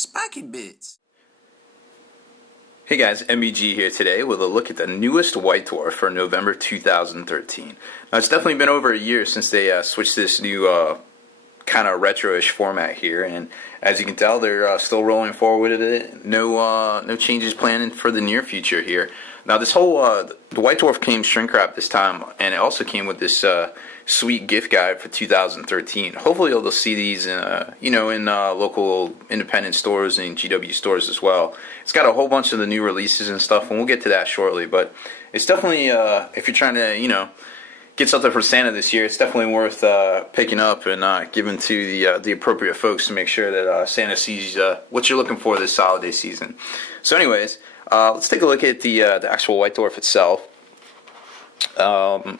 Spiky Bits. Hey guys, MBG here today with a look at the newest White Dwarf for November 2013. Now it's definitely been over a year since they switched this new kind of retro-ish format here, and as you can tell, they're still rolling forward with it. No changes planned for the near future here. Now this whole the White Dwarf came shrink wrap this time, and it also came with this sweet gift guide for 2013. Hopefully you'll see these in local independent stores and GW stores as well. It's got a whole bunch of the new releases and stuff, and we'll get to that shortly. But it's definitely if you're trying to get something for Santa this year, it's definitely worth picking up and giving to the appropriate folks to make sure that Santa sees what you're looking for this holiday season. So anyways, let's take a look at the actual White Dwarf itself.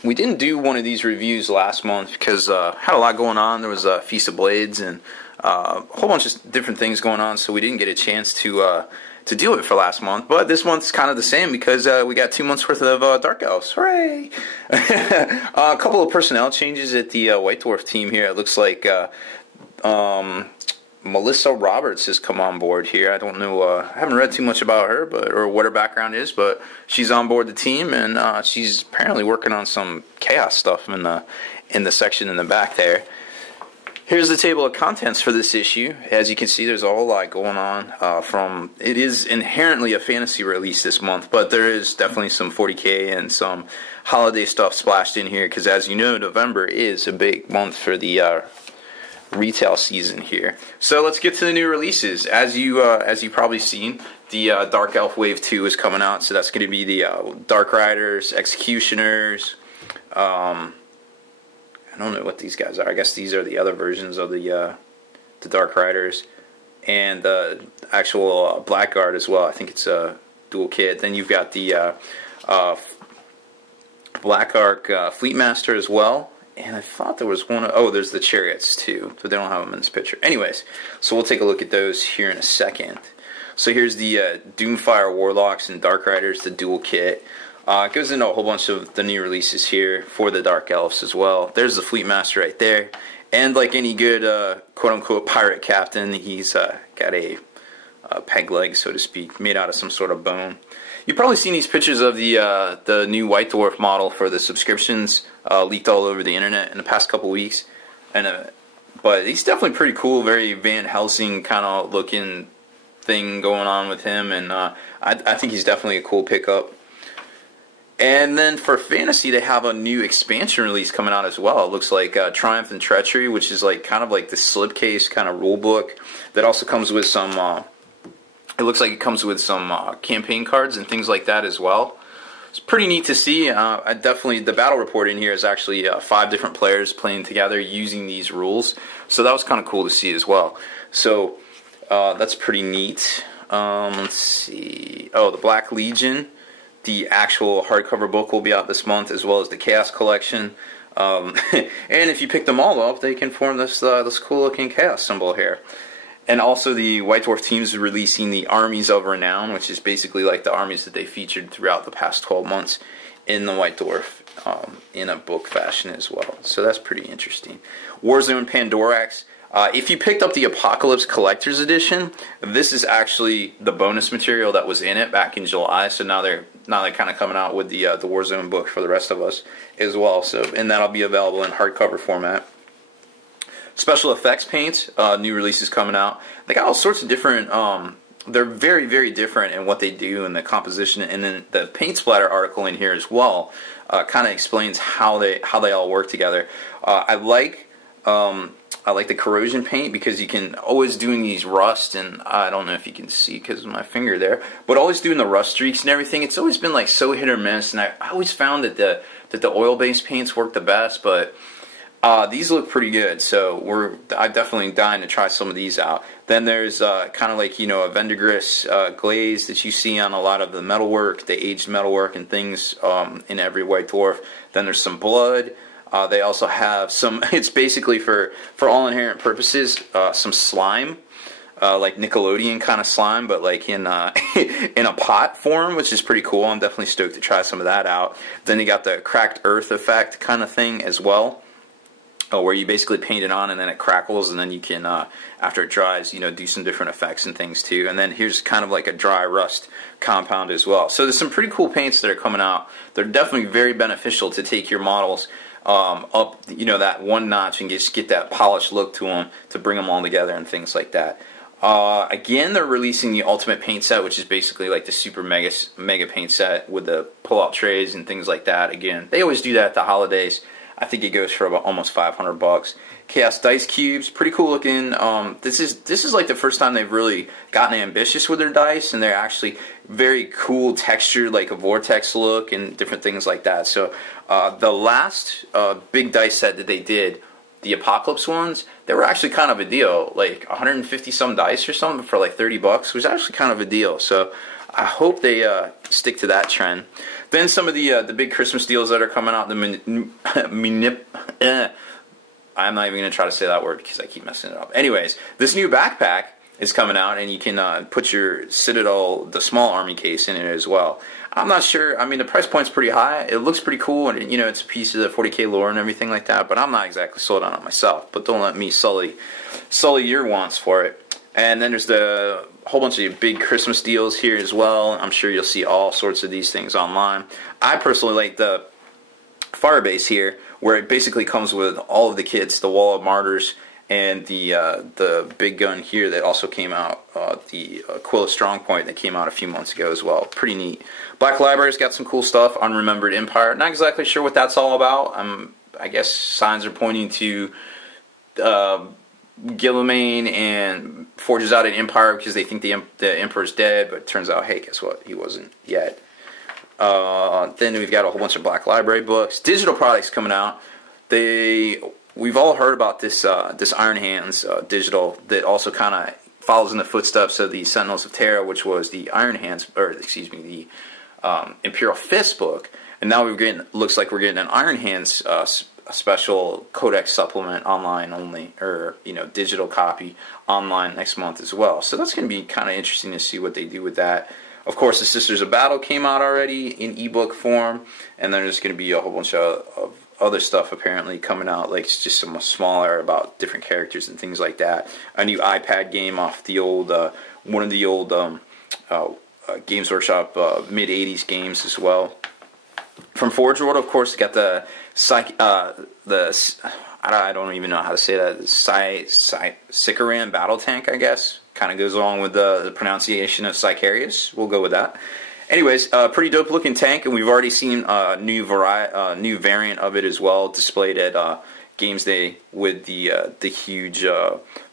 We didn't do one of these reviews last month because had a lot going on. There was a Feast of Blades and a whole bunch of different things going on, so we didn't get a chance to do it for last month. But this month's kind of the same because we got 2 months worth of Dark Elves. Hooray! A couple of personnel changes at the White Dwarf team here. It looks like Melissa Roberts has come on board here. I don't know, I haven't read too much about her, or what her background is, but she's on board the team, and she's apparently working on some chaos stuff in the section in the back there. Here's the table of contents for this issue. As you can see, there's a whole lot going on. It is inherently a fantasy release this month, but there is definitely some 40K and some holiday stuff splashed in here, because as you know, November is a big month for the retail season here. So let's get to the new releases. As you probably seen, the Dark Elf Wave 2 is coming out, so that's going to be the Dark Riders, Executioners. I don't know what these guys are. I guess these are the other versions of the Dark Riders, and the actual Blackguard as well. I think it's a dual kit. Then you've got the Black Ark Fleetmaster as well. And I thought there was one. Oh, there's the Chariots too, but they don't have them in this picture. Anyways, so we'll take a look at those here in a second. So here's the Doomfire Warlocks and Dark Riders, the dual kit. It goes into a whole bunch of the new releases here for the Dark Elves as well. There's the Fleetmaster right there. And like any good quote-unquote pirate captain, he's got a peg leg, so to speak, made out of some sort of bone. You've probably seen these pictures of the new White Dwarf model for the subscriptions leaked all over the internet in the past couple weeks. But he's definitely pretty cool, very Van Helsing kind of looking thing going on with him, and I think he's definitely a cool pickup. And then for Fantasy, they have a new expansion release coming out as well. It looks like Triumph and Treachery, which is kind of like the slipcase kind of rule book that also comes with some. It looks like it comes with some campaign cards and things like that as well. It's pretty neat to see. The battle report in here is actually 5 different players playing together using these rules. So that was kind of cool to see as well. So that's pretty neat. Let's see. Oh, the Black Legion. The actual hardcover book will be out this month, as well as the Chaos Collection. And if you pick them all up, they can form this cool-looking Chaos symbol here. And also the White Dwarf team is releasing the Armies of Renown, which is basically like the armies that they featured throughout the past 12 months in the White Dwarf in a book fashion as well. So that's pretty interesting. Warzone Pandorax. If you picked up the Apocalypse Collector's Edition, this is actually the bonus material that was in it back in July. So now they're kind of coming out with the Warzone book for the rest of us as well. So, and that'll be available in hardcover format. Special effects paints, new releases coming out. They got all sorts of different. They're very, very different in what they do and the composition. And then the paint splatter article in here as well kind of explains how they all work together. I like the corrosion paint because you can always doing these rust, and I don't know if you can see because of my finger there, but always doing the rust streaks and everything. It's always been so hit or miss, and I always found that the oil-based paints work the best, but these look pretty good, so I'm definitely dying to try some of these out. Then there's kind of like a Vendigris glaze that you see on a lot of the metalwork, the aged metalwork and things in every White Dwarf. Then there's some blood. They also have some, it's basically for all inherent purposes, some slime, like Nickelodeon kind of slime, but in in a pot form, which is pretty cool. I'm definitely stoked to try some of that out. Then you got the cracked earth effect kind of thing as well. where you basically paint it on and then it crackles, and then you can, after it dries, do some different effects and things too. And then here's kind of like a dry rust compound as well. So there's some pretty cool paints that are coming out. They're definitely very beneficial to take your models up, that one notch and just get that polished look to them, to bring them all together and things like that. Again, they're releasing the Ultimate Paint Set, which is basically like the super mega paint set with the pull-out trays and things like that. Again, they always do that at the holidays. I think it goes for about almost $500. Chaos Dice Cubes, pretty cool looking. This is like the first time they've really gotten ambitious with their dice, and they're actually very cool textured, like a vortex look and different things like that. So the last big dice set that they did, the Apocalypse ones, they were actually kind of a deal. Like 150 some dice or something for like $30 was actually kind of a deal. So I hope they stick to that trend. Then some of the big Christmas deals that are coming out. I'm not even going to try to say that word because I keep messing it up. Anyways, this new backpack is coming out, and you can put your Citadel, the small army case, in it as well. I'm not sure. I mean, the price point's pretty high. It looks pretty cool, and it's a piece of the 40K lore and everything like that. But I'm not exactly sold on it myself. But don't let me sully your wants for it. And then there's the whole bunch of big Christmas deals here as well. I'm sure you'll see all sorts of these things online. I personally like the Firebase here, where it basically comes with all of the kits, the Wall of Martyrs, and the big gun here that also came out, the Quill of Strongpoint that came out a few months ago as well. Pretty neat. Black Library's got some cool stuff. Unremembered Empire. Not exactly sure what that's all about. I guess signs are pointing to Gillimain and forges out an empire because they think the Emperor's dead, but it turns out, hey, guess what? He wasn't yet. Then we've got a whole bunch of Black Library books. Digital products coming out. We've all heard about this Iron Hands digital that also kind of follows in the footsteps of the Sentinels of Terra, which was the Iron Hands, or excuse me, the Imperial Fist book. And now looks like we're getting an Iron Hands a special codex supplement online only, or digital copy online next month as well. So that's going to be kind of interesting to see what they do with that. Of course, the Sisters of Battle came out already in ebook form, and then there's going to be a whole bunch of other stuff apparently coming out, like just some smaller about different characters and things like that. A new iPad game off the old one of the old Games Workshop mid '80s games as well. From Forge World, of course, got the I don't even know how to say that. Sicaran battle tank, I guess. Kind of goes along with the pronunciation of Sicarius. We'll go with that. Anyways, pretty dope looking tank, and we've already seen a new variant of it as well, displayed at Games Day with the huge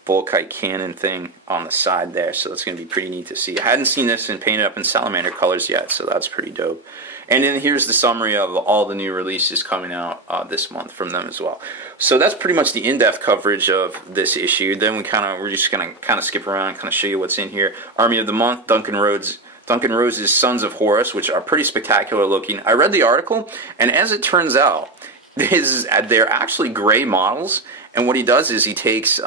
Volkite cannon thing on the side there. So that's going to be pretty neat to see. I hadn't seen this and painted up in salamander colors yet, so that's pretty dope. And then here's the summary of all the new releases coming out this month from them as well. So that's pretty much the in-depth coverage of this issue. Then we're just going to kind of skip around and kind of show you what's in here. Army of the Month, Duncan Rose's Sons of Horus, which are pretty spectacular looking. I read the article, and as it turns out, they're actually gray models. And what he does is he takes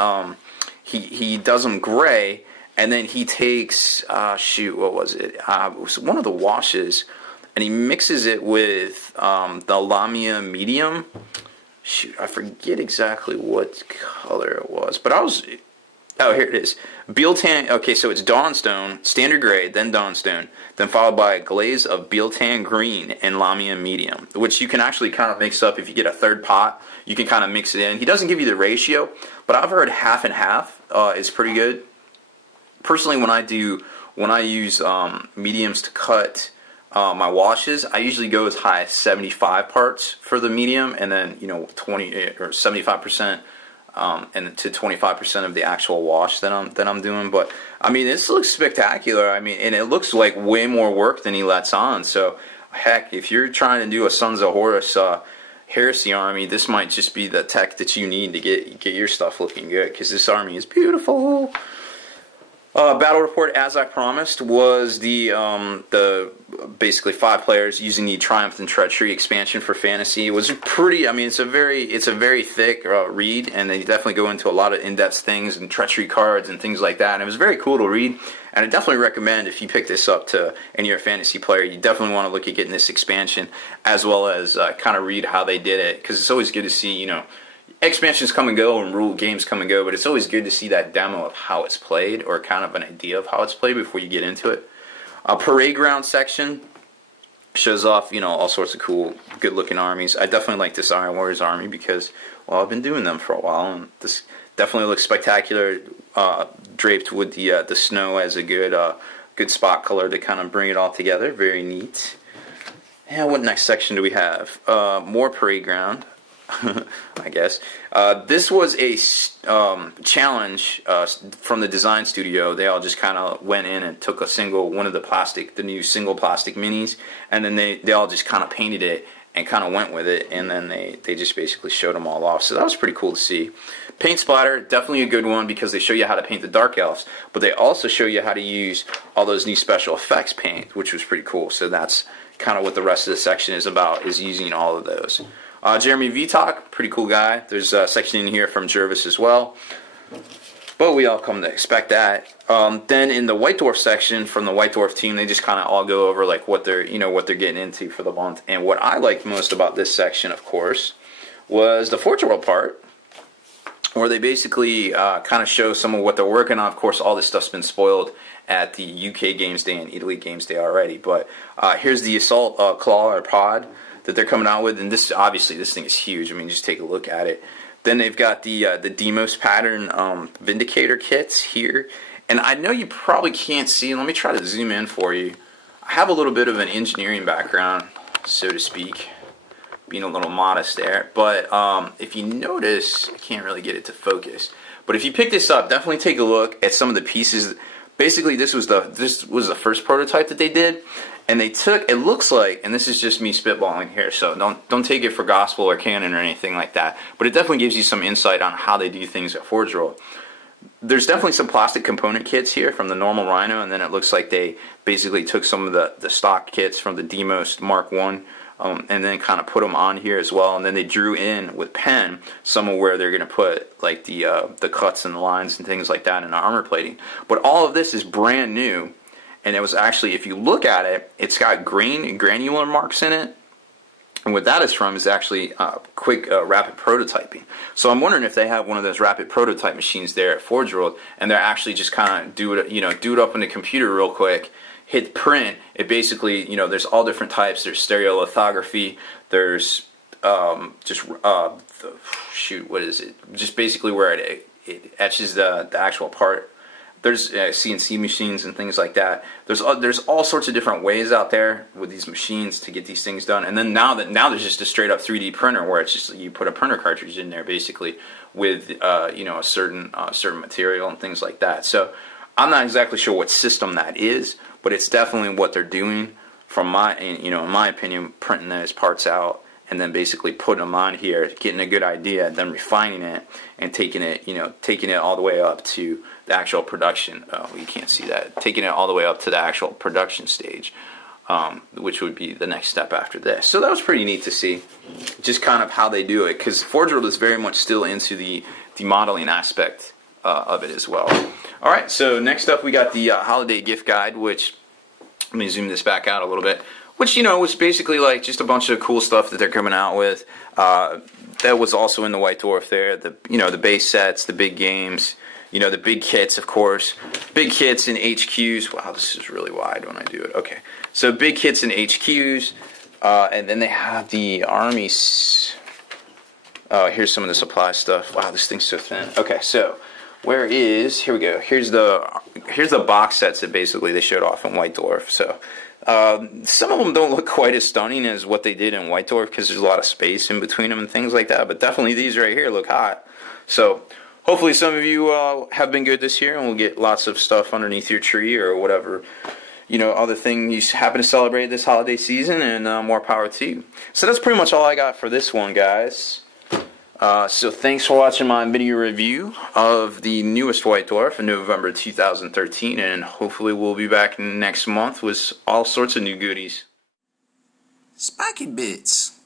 he does them gray, and then he takes what was it? It was one of the washes. And he mixes it with the Lamia medium. Shoot, I forget exactly what color it was. But oh, here it is. Beeltan, okay, so it's Dawnstone, standard gray, then Dawnstone, then followed by a glaze of Beeltan green and Lamia medium, which you can actually kind of mix up if you get a third pot. You can kind of mix it in. He doesn't give you the ratio, but I've heard half and half is pretty good. Personally, when I use mediums to cut my washes, I usually go as high as 75 parts for the medium, and then 20 or 75%, and to 25% of the actual wash that I'm doing. But I mean, this looks spectacular. I mean, and it looks like way more work than he lets on. So heck, if you're trying to do a Sons of Horus Heresy army, this might just be the tech that you need to get your stuff looking good, because this army is beautiful. Battle report, as I promised, was the basically 5 players using the Triumph and Treachery expansion for fantasy. It was pretty. I mean, it's a very thick read, and they definitely go into a lot of in-depth things and treachery cards and things like that. And it was very cool to read. And I definitely recommend, if you pick this up to any of your fantasy player, you definitely want to look at getting this expansion, as well as kind of read how they did it, because it's always good to see expansions come and go and rule games come and go, but it's always good to see that demo of how it's played, or kind of an idea of how it's played before you get into it. Parade ground section shows off, you know, all sorts of cool, good-looking armies. I definitely like this Iron Warriors army because, well, I've been doing them for a while, and this definitely looks spectacular, draped with the snow as a good spot color to kind of bring it all together. Very neat. And what next section do we have? More parade ground, I guess. This was a challenge from the design studio. They all just kind of went in and took one of the new single plastic minis, and then they all just kind of painted it and kind of went with it, and then they just basically showed them all off. So that was pretty cool to see. Paint splatter, definitely a good one because they show you how to paint the Dark Elves, but they also show you how to use all those new special effects paint, which was pretty cool. So that's kind of what the rest of the section is about, is using all of those. Jeremy Vitok, pretty cool guy. There's a section in here from Jervis as well, but we all come to expect that. Then in the White Dwarf section from the White Dwarf team, they just kind of all go over like what they're getting into for the month. And what I liked most about this section, of course, was the Forge World part, where they basically kind of show some of what they're working on. Of course, all this stuff's been spoiled at the UK Games Day and Italy Games Day already, but here's the Assault Claw or Pod that they're coming out with, and this obviously this thing is huge. I mean, just take a look at it. Then they've got the Demos pattern Vindicator kits here, and I know you probably can't see. Let me try to zoom in for you. I have a little bit of an engineering background, so to speak, being a little modest there, but if you notice, I can't really get it to focus, but if you pick this up, definitely take a look at some of the pieces. Basically, this was the first prototype that they did, and they took, it looks like, and this is just me spitballing here, so don't take it for gospel or canon or anything like that, but it definitely gives you some insight on how they do things at Forge World. There's definitely some plastic component kits here from the normal Rhino, and then it looks like they basically took some of the stock kits from the Demos Mark 1, and then kind of put them on here as well, and then they drew in with pen some of where they're going to put like the cuts and the lines and things like that in the armor plating. But all of this is brand new, and it was actually, if you look at it, it's got granular marks in it, and what that is from is actually quick rapid prototyping. So I'm wondering if they have one of those rapid prototype machines there at Forge World, and they're actually just kind of do it up in the computer real quick, hit print. It basically, there's all different types. There's stereolithography. There's what is it? Just basically where it etches the actual part. There's CNC machines and things like that. There's all sorts of different ways out there with these machines to get these things done. And then now there's just a straight up 3D printer where it's just you put a printer cartridge in there basically with a certain material and things like that. So I'm not exactly sure what system that is, but it's definitely what they're doing. In my opinion, printing those parts out and then basically putting them on here, getting a good idea, then refining it and taking it all the way up to the actual production. Oh, you can't see that. Taking it all the way up to the actual production stage, which would be the next step after this. So that was pretty neat to see, just kind of how they do it, because Forge World is very much still into the modeling aspect of it as well. All right, so next up we got the holiday gift guide, which, let me zoom this back out a little bit, which, was basically like just a bunch of cool stuff that they're coming out with. That was also in the White Dwarf there, the base sets, the big games, the big kits, of course. Big kits and HQs. Wow, this is really wide when I do it. Okay, so big kits and HQs, and then they have the armies. Here's some of the supply stuff. Wow, this thing's so thin. Okay, so here we go. Here's the box sets that basically they showed off in White Dwarf. So some of them don't look quite as stunning as what they did in White Dwarf because there's a lot of space in between them and things like that. But definitely these right here look hot. So hopefully some of you have been good this year and will get lots of stuff underneath your tree or whatever other thing you happen to celebrate this holiday season, and more power to you. So that's pretty much all I got for this one, guys. So thanks for watching my video review of the newest White Dwarf in November 2013, and hopefully we'll be back next month with all sorts of new goodies. Spiky Bits.